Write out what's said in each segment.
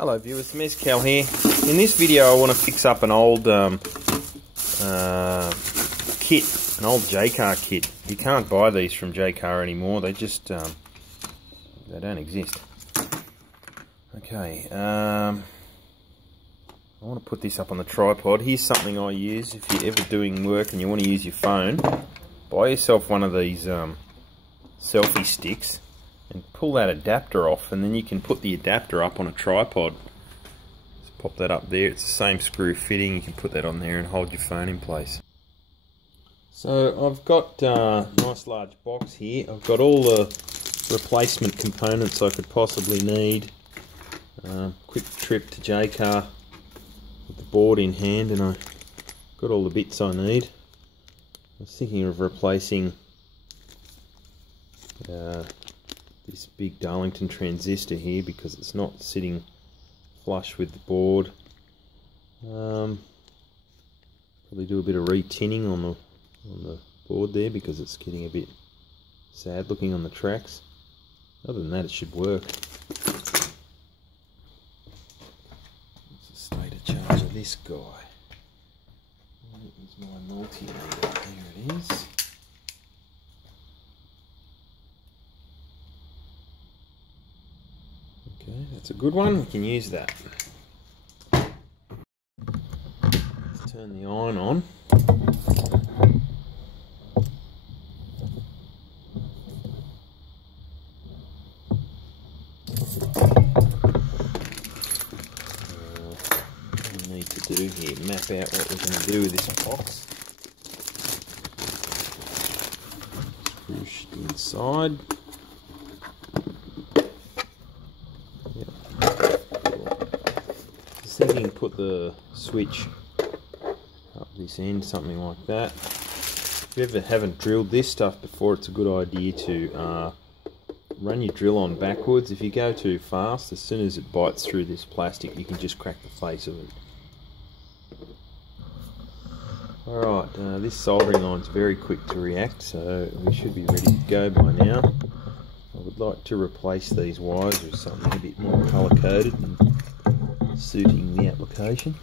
Hello viewers, Mk1 here. In this video I want to fix up an old kit, an old Jaycar kit. You can't buy these from Jaycar anymore, they just, they don't exist. Okay, I want to put this up on the tripod. Here's something I use if you're ever doing work and you want to use your phone. Buy yourself one of these selfie sticks and pull that adapter off, and then you can put the adapter up on a tripod. Just pop that up there. It's the same screw fitting. You can put that on there and hold your phone in place. So I've got a nice large box here. I've got all the replacement components I could possibly need. Quick trip to Jaycar with the board in hand, and I got all the bits I need. I was thinking of replacing this big Darlington transistor here because it's not sitting flush with the board. Probably do a bit of re-tinning on the board there because it's getting a bit sad looking on the tracks. Other than that, it should work. What's the state of charge of this guy? Where is my multimeter? There it is. Okay, that's a good one. We can use that. Let's turn the iron on. What we need to do here, map out what we're going to do with this box. Push the inside. Thinking put the switch up this end, something like that. If you ever haven't drilled this stuff before, it's a good idea to run your drill on backwards. If you go too fast, as soon as it bites through this plastic, you can just crack the face of it. Alright, this soldering iron is very quick to react, so we should be ready to go by now. I would like to replace these wires with something a bit more colour coded and suiting the application.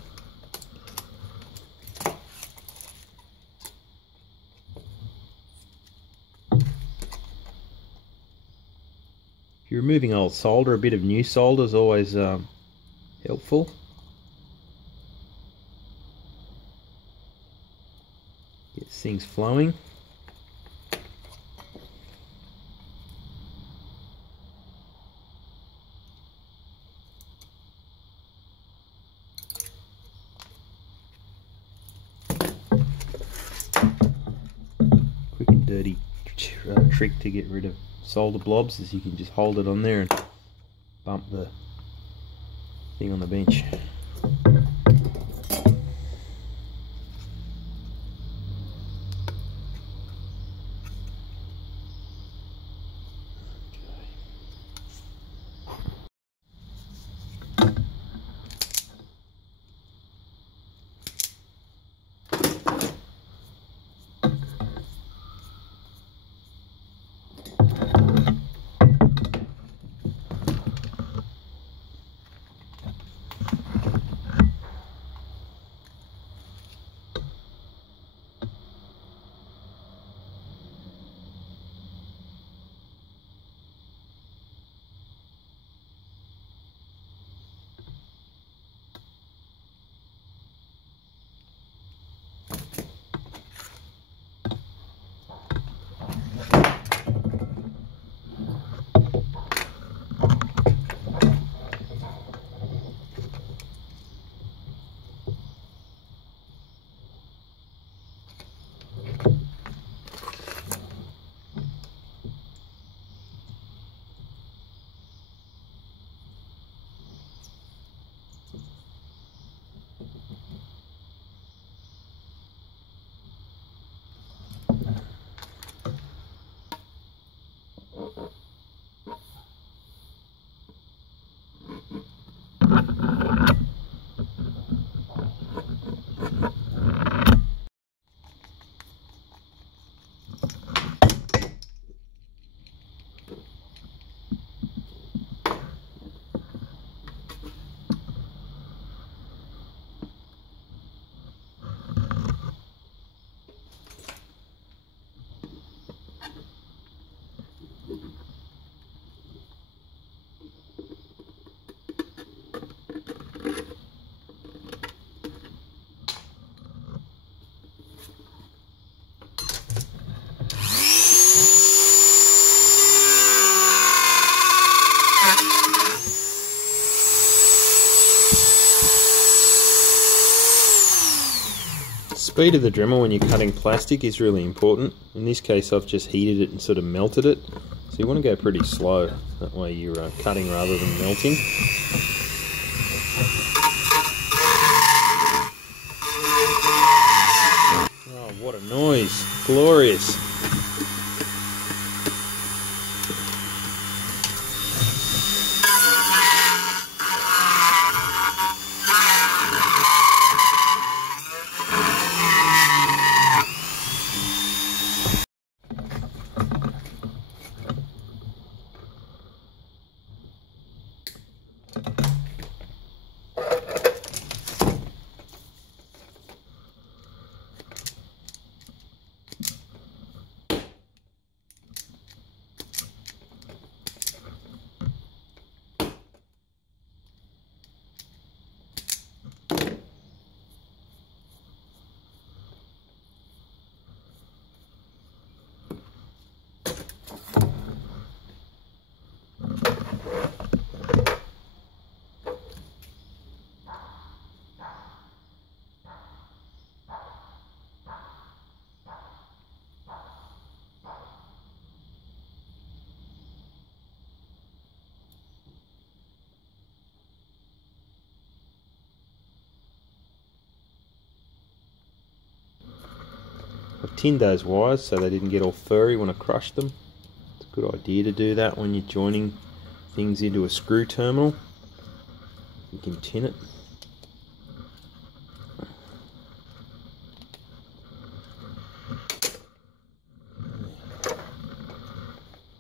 If you're removing old solder, a bit of new solder is always helpful. Gets things flowing. Dirty trick to get rid of solder blobs is you can just hold it on there and bump the thing on the bench. Speed of the Dremel when you're cutting plastic is really important. In this case I've just heated it and sort of melted it. So you want to go pretty slow, that way you're cutting rather than melting. Oh, what a noise! Glorious! I've tinned those wires so they didn't get all furry when I crushed them. It's a good idea to do that when you're joining things into a screw terminal. You can tin it.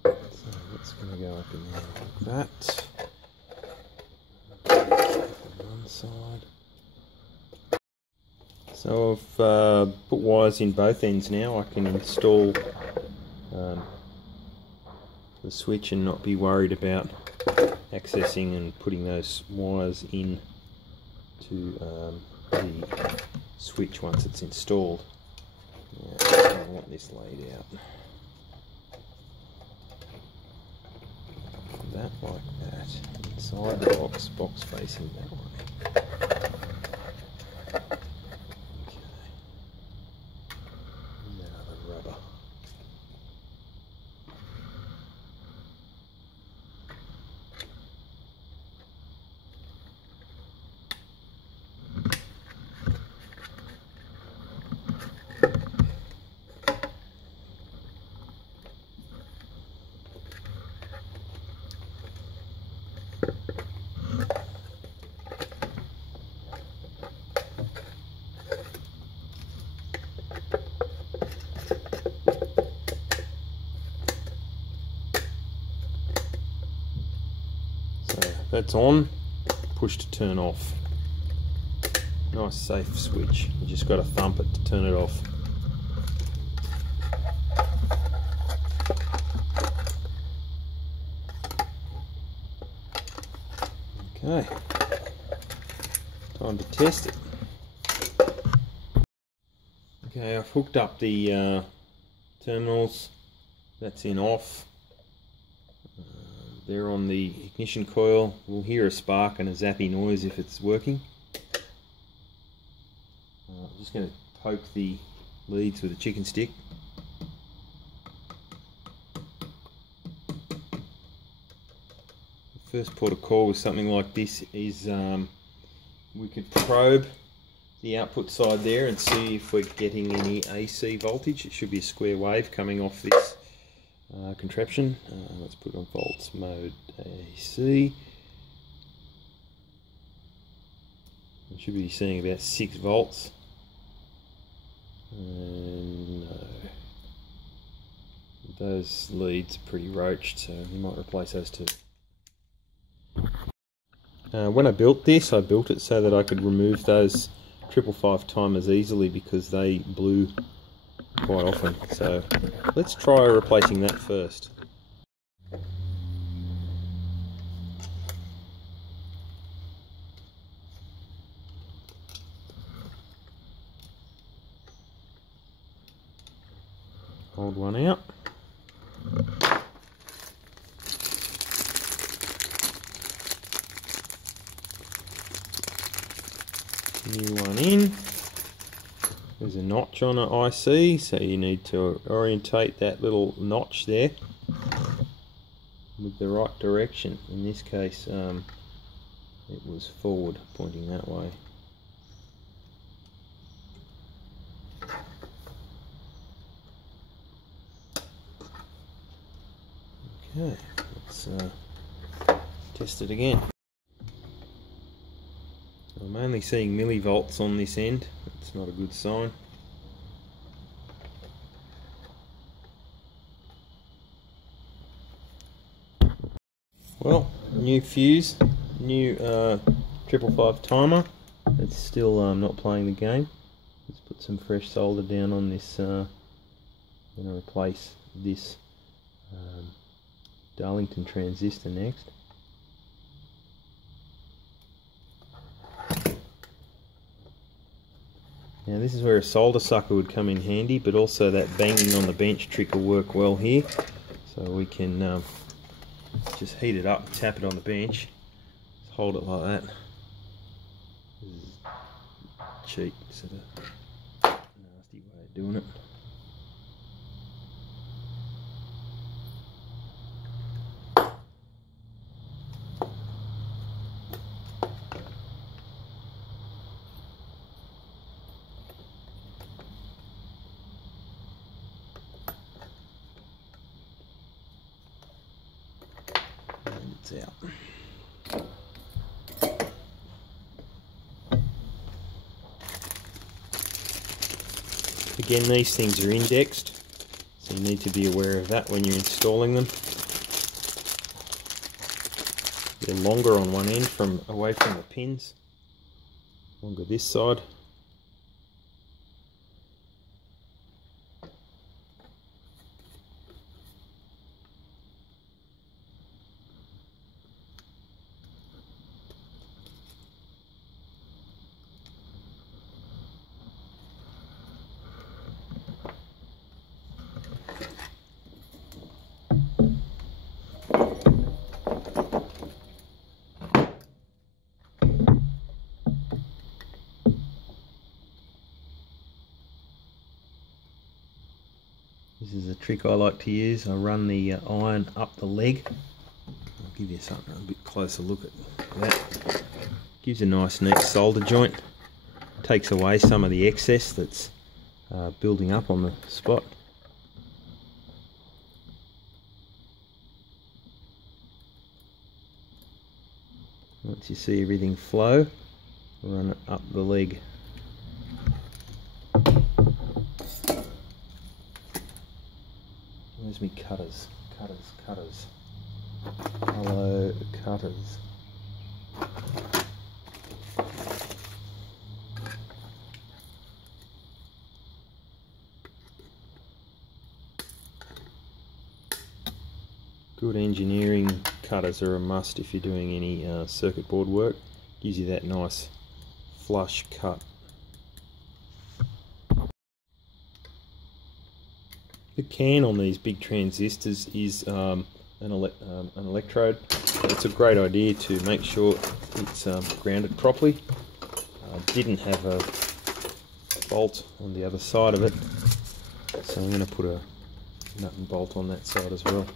So that's going to go up in there like that. On one side. So I've put wires in both ends now. I can install the switch and not be worried about accessing and putting those wires in to the switch once it's installed. Yeah, I want this laid out. That like that. Inside the box facing that way. That's on, push to turn off. Nice safe switch. You just got to thump it to turn it off. Okay, time to test it. Okay, I've hooked up the terminals. That's in off. They're on the ignition coil. We'll hear a spark and a zappy noise if it's working. I'm just going to poke the leads with a chicken stick. The first port of call with something like this is we could probe the output side there and see if we're getting any AC voltage. It should be a square wave coming off this contraption. Let's put on volts mode AC. We should be seeing about 6 volts. And no, those leads are pretty roached, so we might replace those too. When I built this, I built it so that I could remove those 555 timers easily because they blew quite often. So let's try replacing that first. Hold one out. New one in. There's a notch on an IC, so you need to orientate that little notch there with the right direction. In this case, it was forward, pointing that way. Okay, let's test it again. I'm only seeing millivolts on this end. That's not a good sign. Well, new fuse, new 555 timer. It's still not playing the game. Let's put some fresh solder down on this. I'm going to replace this Darlington transistor next. Now this is where a solder sucker would come in handy, but also that banging on the bench trick will work well here. So we can just heat it up, tap it on the bench, just hold it like that. This is cheap, sort of nasty way of doing it. Out. Again, these things are indexed, so you need to be aware of that when you're installing them. They're longer on one end away from the pins, longer this side. This is a trick I like to use. I run the iron up the leg. I'll give you something a bit closer look at that. Gives a nice neat solder joint. Takes away some of the excess that's building up on the spot. Once you see everything flow, run it up the leg. Where's me cutters? Cutters. Hello, cutters. Good engineering cutters are a must if you're doing any circuit board work. Gives you that nice flush cut. The can on these big transistors is an electrode. It's a great idea to make sure it's grounded properly. Didn't have a bolt on the other side of it, so I'm going to put a nut and bolt on that side as well.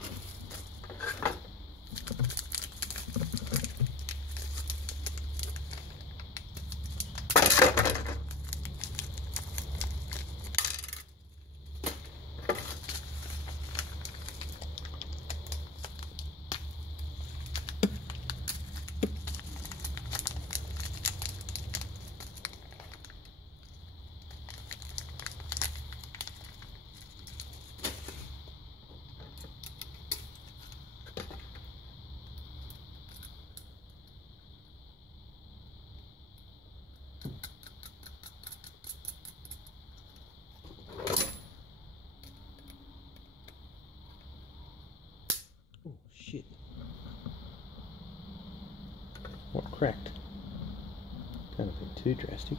Oh shit. What cracked? Can't have been too drastic.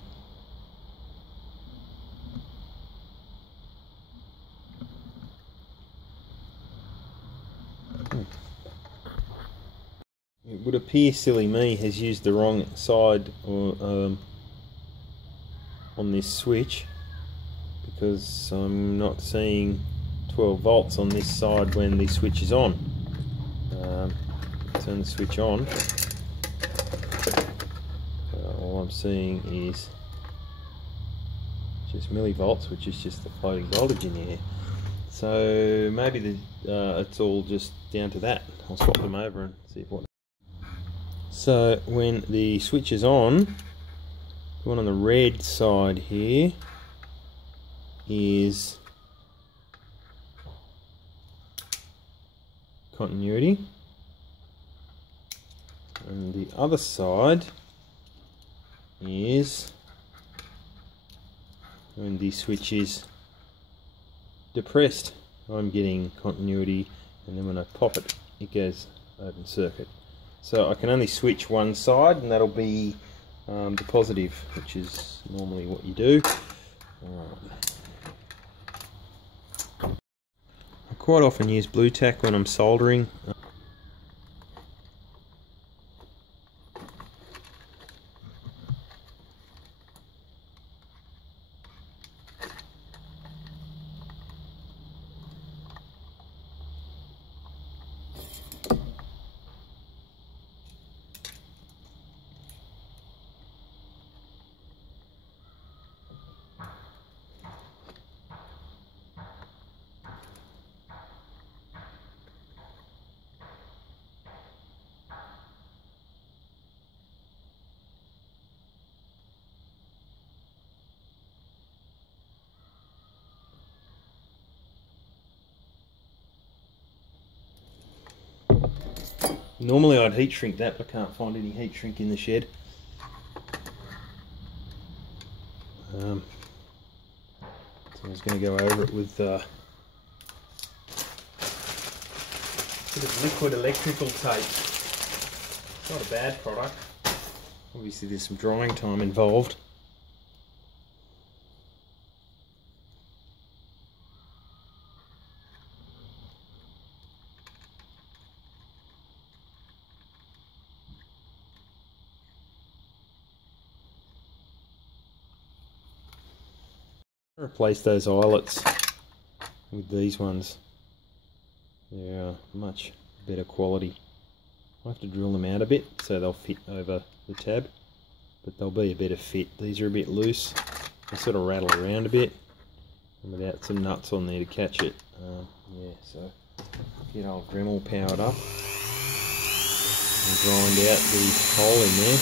It would appear Silly Me has used the wrong side or on this switch because I'm not seeing 12 volts on this side when the switch is on. Turn the switch on. All I'm seeing is just millivolts, which is just the floating voltage in the air. So maybe it's all just down to that. I'll swap them over and see what. So when the switch is on, the one on the red side here is continuity, and the other side is when the switch is depressed. I'm getting continuity, and then when I pop it, it goes open circuit. So I can only switch one side, and that'll be the positive, which is normally what you do. I quite often use blue tack when I'm soldering. Normally I'd heat shrink that, but I can't find any heat shrink in the shed. So I was going to go over it with a bit of liquid electrical tape. It's not a bad product. Obviously there's some drying time involved. Replace those eyelets with these ones. They're much better quality. I have to drill them out a bit so they'll fit over the tab, but they'll be a better fit. These are a bit loose. They sort of rattle around a bit, and without some nuts on there to catch it. Yeah, so get old Dremel powered up and grind out the hole in there.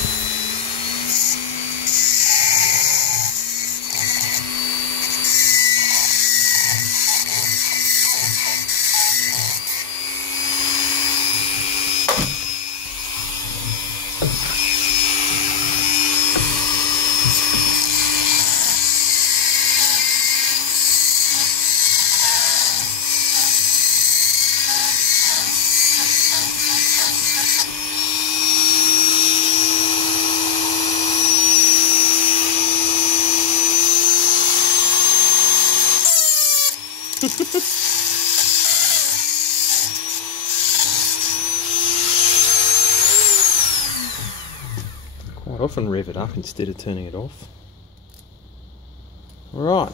Quite often rev it up instead of turning it off. Right.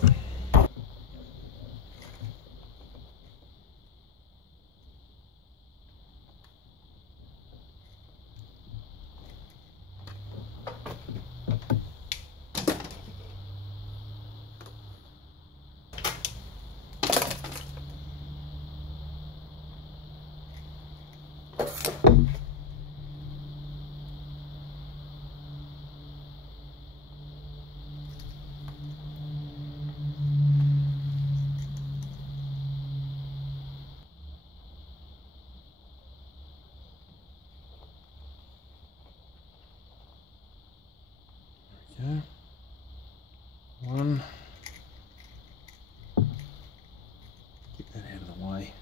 Okay. One. Get that out of the way.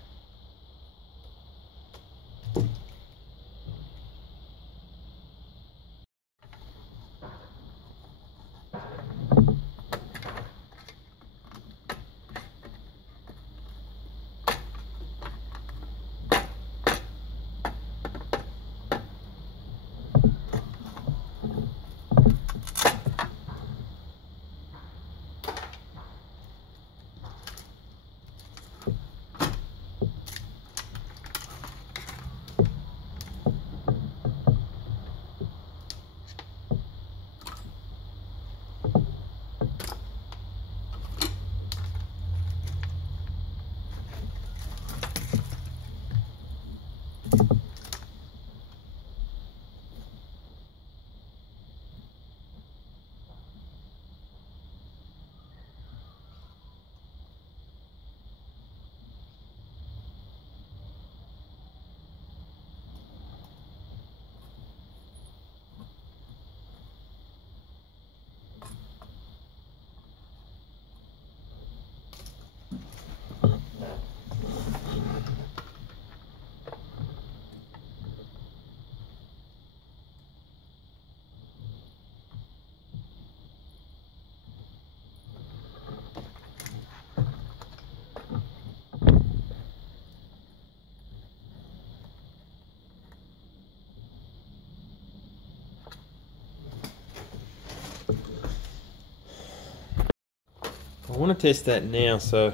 I want to test that now, so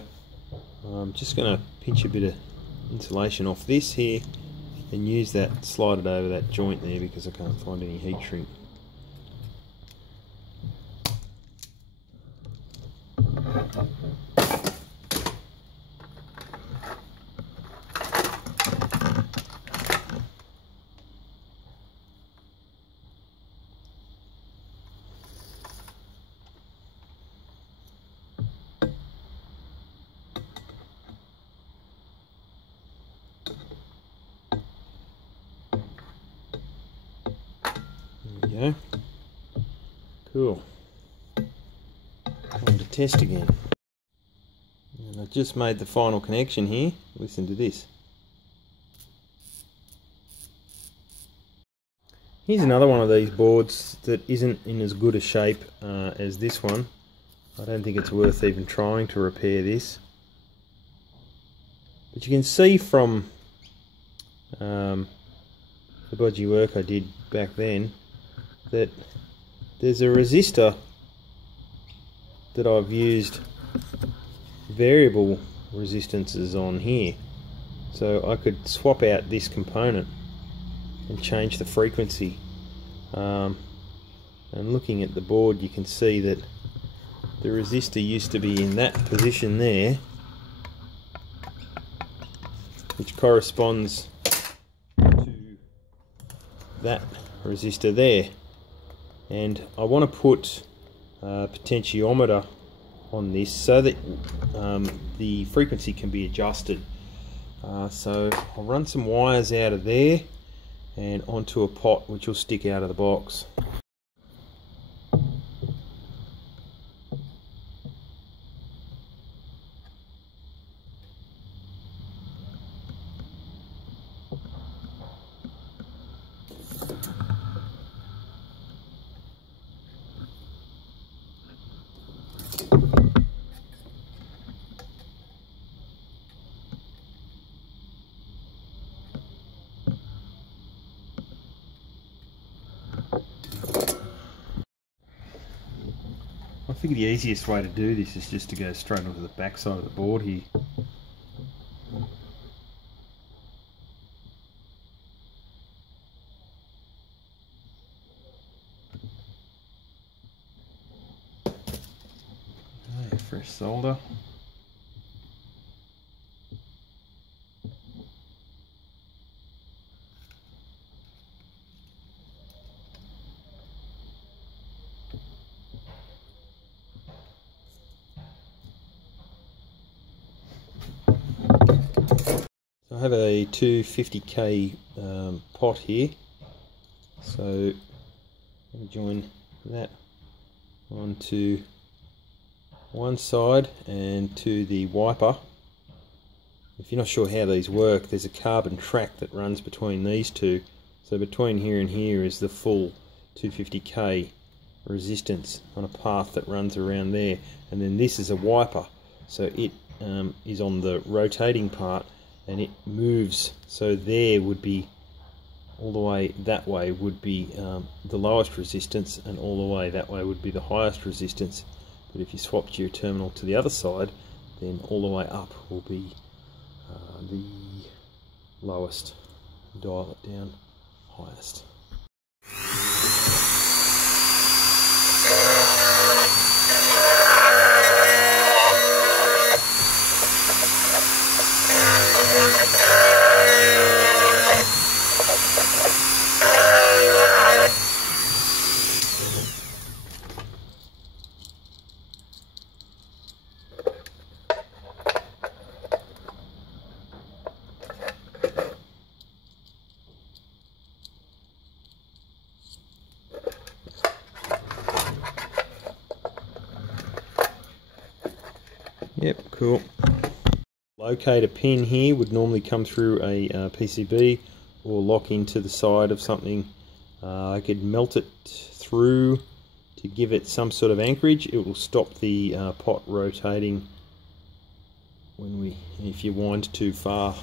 I'm just going to pinch a bit of insulation off this here and use that, slide it over that joint there because I can't find any heat shrink. There we go. Cool. Time to test again. And I've just made the final connection here. Listen to this. Here's another one of these boards that isn't in as good a shape as this one. I don't think it's worth even trying to repair this. But you can see from the bodgy work I did back then that there's a resistor that I've used variable resistances on here. So I could swap out this component and change the frequency. And looking at the board, you can see that the resistor used to be in that position there, which corresponds to that resistor there. And I want to put a potentiometer on this so that the frequency can be adjusted. So I'll run some wires out of there and onto a pot which will stick out of the box. I think the easiest way to do this is just to go straight onto the back side of the board here. Okay, fresh solder. I have a 250k pot here, so I'm going to join that onto one side and to the wiper. If you're not sure how these work, there's a carbon track that runs between these two, so between here and here is the full 250k resistance on a path that runs around there, and then this is a wiper, so it is on the rotating part and it moves, so there would be, all the way that way would be the lowest resistance, and all the way that way would be the highest resistance. But if you swapped your terminal to the other side, then all the way up will be the lowest, dial it down, highest. Yep, cool. Locator pin here would normally come through a PCB or lock into the side of something. I could melt it through to give it some sort of anchorage. It will stop the pot rotating if you wind too far.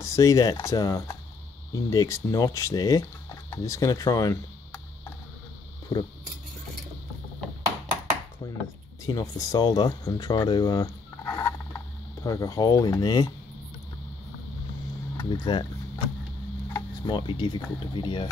can see that indexed notch there. I'm just going to try and clean the tin off the solder and try to poke a hole in there with that. This might be difficult to video.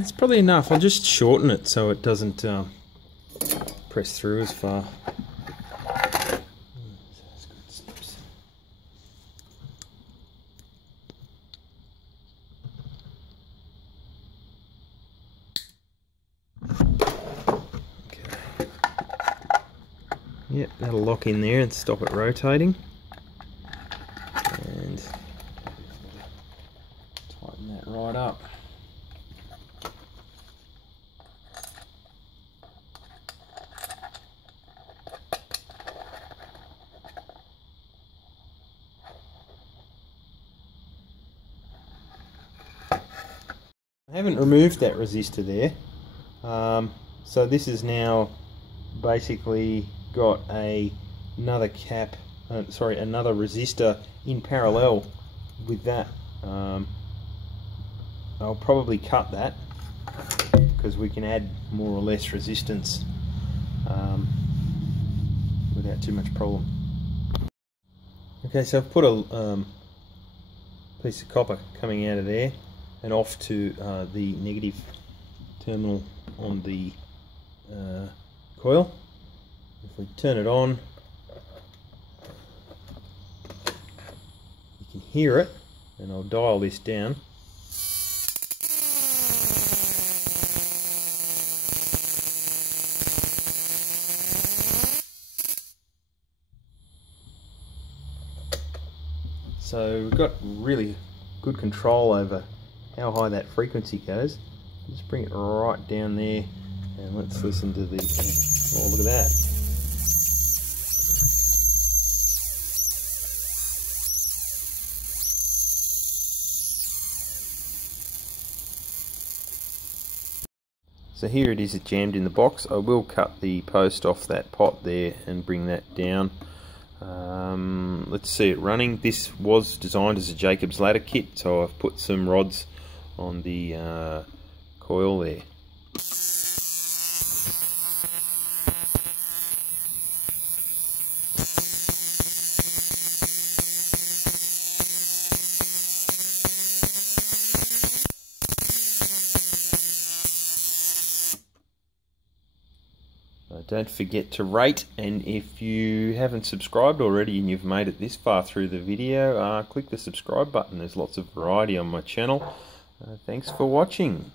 It's probably enough. I'll just shorten it so it doesn't press through as far. Okay. Yep, that'll lock in there and stop it rotating. And tighten that right up. I haven't removed that resistor there, so this has now basically got another another resistor in parallel with that. I'll probably cut that because we can add more or less resistance without too much problem. Okay, so I've put a piece of copper coming out of there and off to the negative terminal on the coil. If we turn it on, you can hear it, and I'll dial this down. So we've got really good control over how high that frequency goes. Just bring it right down there and let's listen to the, oh look at that. So here it is, it jammed in the box. I will cut the post off that pot there and bring that down. Let's see it running. This was designed as a Jacobs ladder kit, so I've put some rods on the coil there. Don't forget to rate, and if you haven't subscribed already and you've made it this far through the video, click the subscribe button. There's lots of variety on my channel. Thanks for watching.